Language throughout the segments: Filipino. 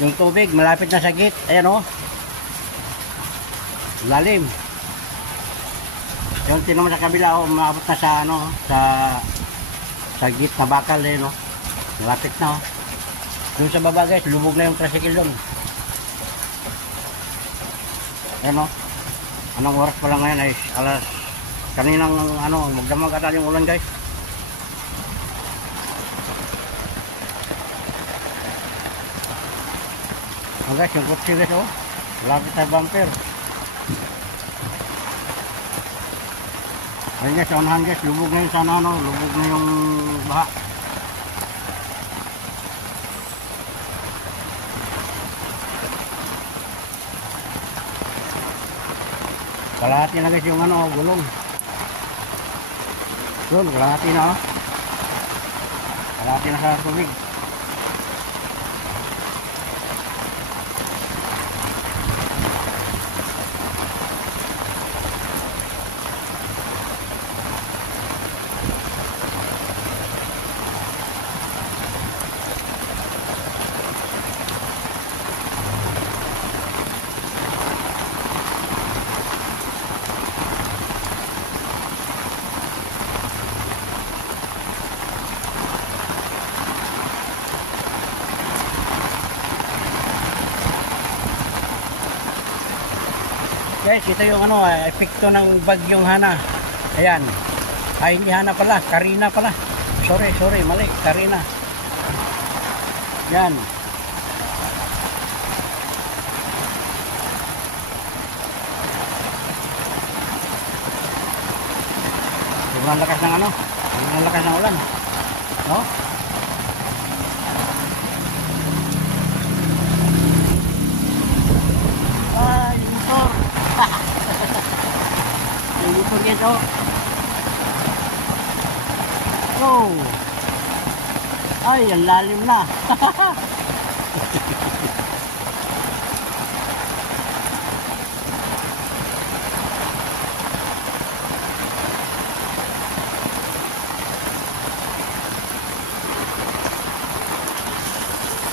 Yung tubig, malapit na sa gate. Ayan o. Lalim. Yung tinan mo sa kabila o, maabot na sa ano, sa gate na bakal eh, no? Malapit na o. Yung sa baba guys, lubog na yung tricycle doon. Ayan o. Anong oras pa lang ngayon ay alas, kaninang ano, magdamag ata yung ulan guys. Oh guys, yung kutsi guys oh. Malapit tayo bumper. Ayun guys, unahan guys, lubog na yung sana ano, lubog na yung baha. Kalahati na guys yung ano, gulong. Yun, kalahati na oh. Kalahati na sa tubig. Guys, ito yung ano, epekto ng bagyong Hana. Ayan. Ay, hindi Hana pala, Karina pala. Sorry, mali, Karina. Yan. Sobrang lakas ng ano, sobrang lakas ng ulan. No? Ay, motor. Yung motor dito. Oh. Ay, ang lalim na.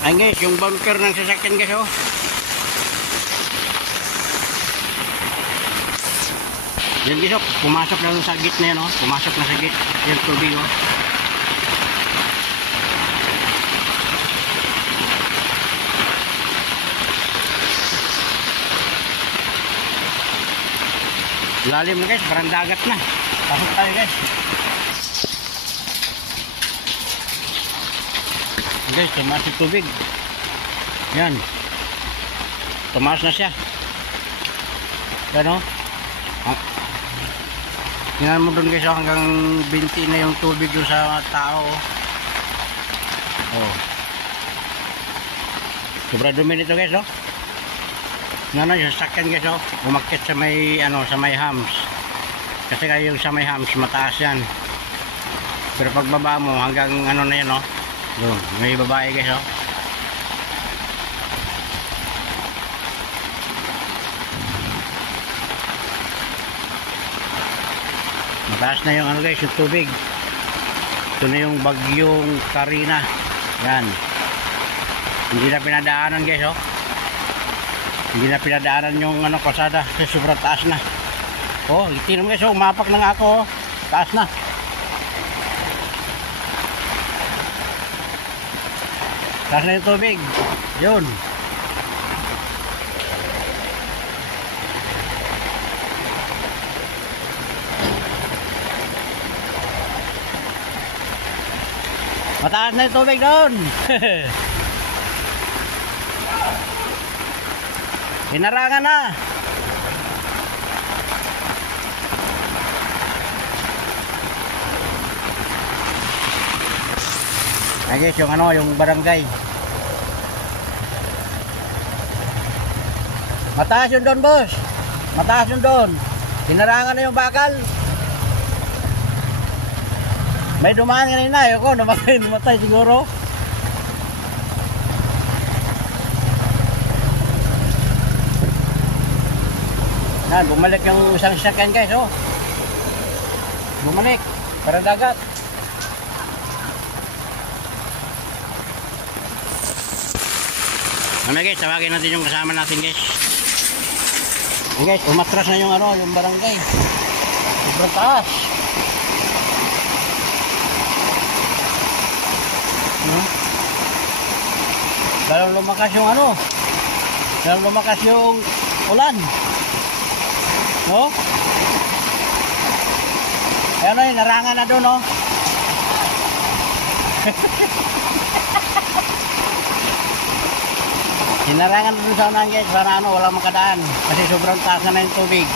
Ay guys, yung bumper ng sasakyan guys oh. Yan guys oh, pumasok na sa gate na yan oh. Pumasok na sa gate yung tubig oh. Lalim na guys, parang dagat na. Pasok tayo guys. Guys, tumaas yung tubig. Yan. Tumaas na siya. Yan o. Tingnan mo dun guys, hanggang 20 na yung tubig dun sa tao. Oh. Sobra dumi nito guys, oh. Nga yung sasakyan guys, oh. Umakyat sa may, ano, sa may hams. Kasi kayo yung sa may hams, mataas yan. Pero pagbaba mo, hanggang ano na yan, oh. Doon, may babae guys, oh. Mataas na yung ano guys, yung tubig. Ito na yung bagyong Karina. Yan. Hindi na pinadaanan guys, oh. Hindi na pinadaanan yung ano, kalsada. Kasi sobrang taas na. Oh, itinom guys, oh. Umapak na nga ako, oh. Taas na. Taas na yung tubig. Yun. Mataas na yung tubig doon. Hinarangan na. Ay guys, yung ano, yung barangay. Mataas yun doon, boss. Mataas yun doon. Hinarangan na yung bakal. May dumaan kanina, ayoko, namatay siguro. Yan, bumalik yung isang sasakyan guys, oh. Bumalik, para dagat. Ano guys, tawagin natin yung kasama natin guys. Okay, guys, umatras na yung ano, yung barangay. Sobrang taas. Lalong lumakas yung ano. Lalong lumakas yung ulan. No? Ayan o, narangan na doon, no? Hinarangan na doon sa unahan guys, para ano, walang makadaan. Kasi sobrang taas na yung tubig.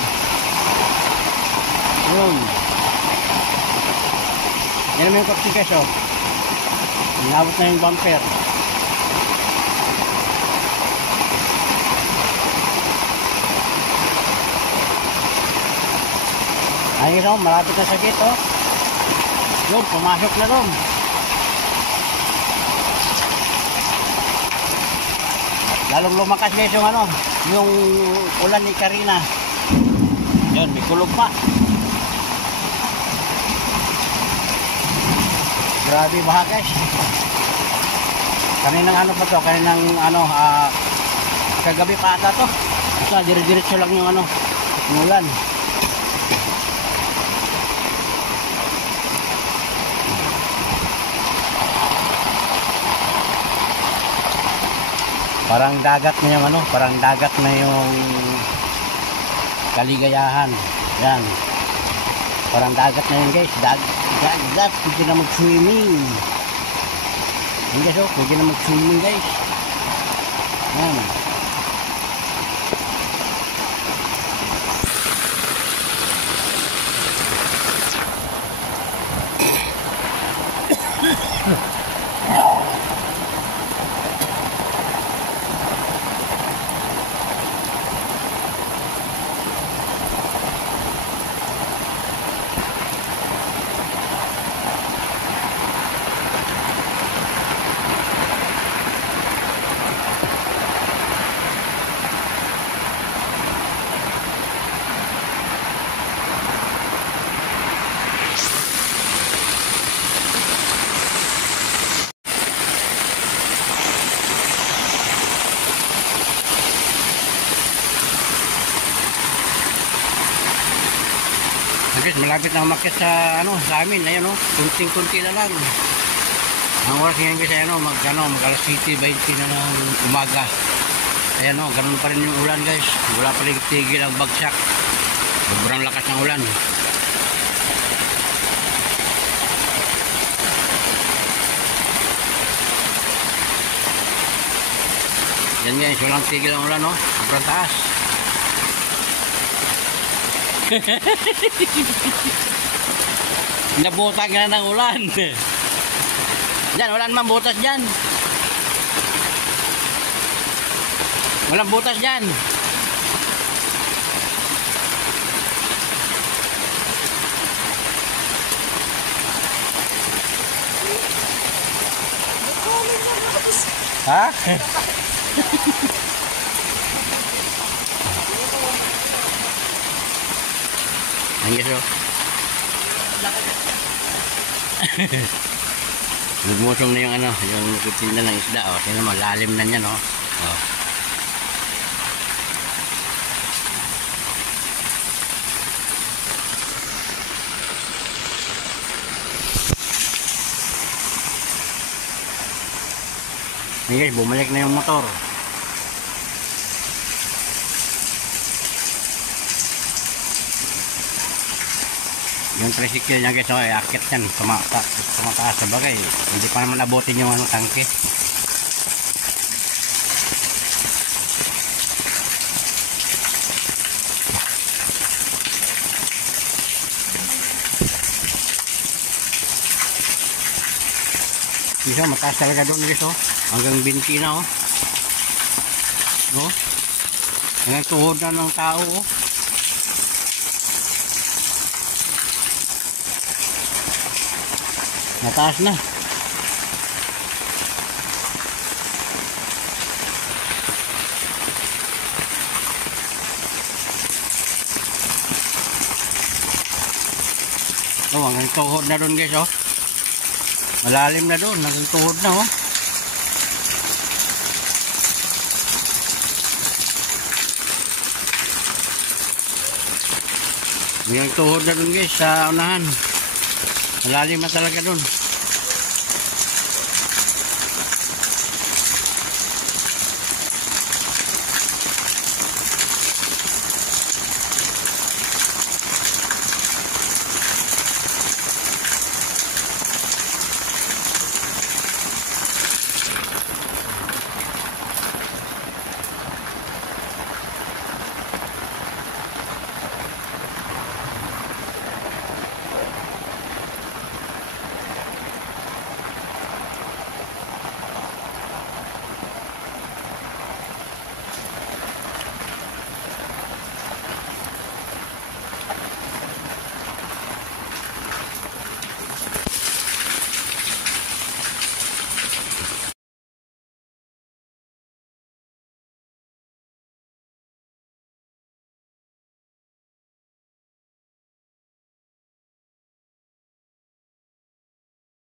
Yun. Yan naman yung kapsi guys, oh. Inabot na yung bumper. Ayun o, malapit na sa gate, oh. Yun, pumasok na doon. Lalong lumakas guys yung ano, yung ulan ni Karina. Yun, may kulog pa. Grabe baha guys. Kaninang ano pa to, kaninang ano, kagabi pa ata to. Basta dire-diretso lang yung ano, yung ulan. Parang dagat na yung ano, parang dagat na yung Kaligayahan. Yan. Parang dagat na yun guys. Dagat, pwede na mag-swimming. Yan guys, oh, pwede na mag-swimming guys. Yan. Guys, malapit na umakyat sa ano, sa amin. Ayun oh, kunting-kunti na lang. Ang oras ngayon guys, ayun oh, mag alas 7:20 na ng umaga. Ayan oh, ganun pa rin yung ulan guys. Wala pa rin tigil ang bagsak. Sobrang lakas ng ulan. Yan guys, walang tigil ang ulan oh. Sobrang taas. Nabutag na ng ulan. Diyan, wala naman butas dyan. Walang butas dyan. Ha? Ang guys oh. Nagmusong na yung ano, yung kutinda ng isda oh. Tingnan mo, lalim na niyan oh. Oh. Ang guys, bumalik na yung motor. Yung tricycle niya guys, ay akit yan, tumataas sa bagay. Hindi pa naman abutin yung ano, tangke. Isa, mataas talaga doon guys oh. Hanggang 20 na oh. No? Hanggang tuhod na ng tao oh. Mataas na. Oh, hanggang tuhod na doon guys oh. Malalim na doon, hanggang tuhod na oh. Yung tuhod na dun guys sa unahan. Malalim na talaga dun.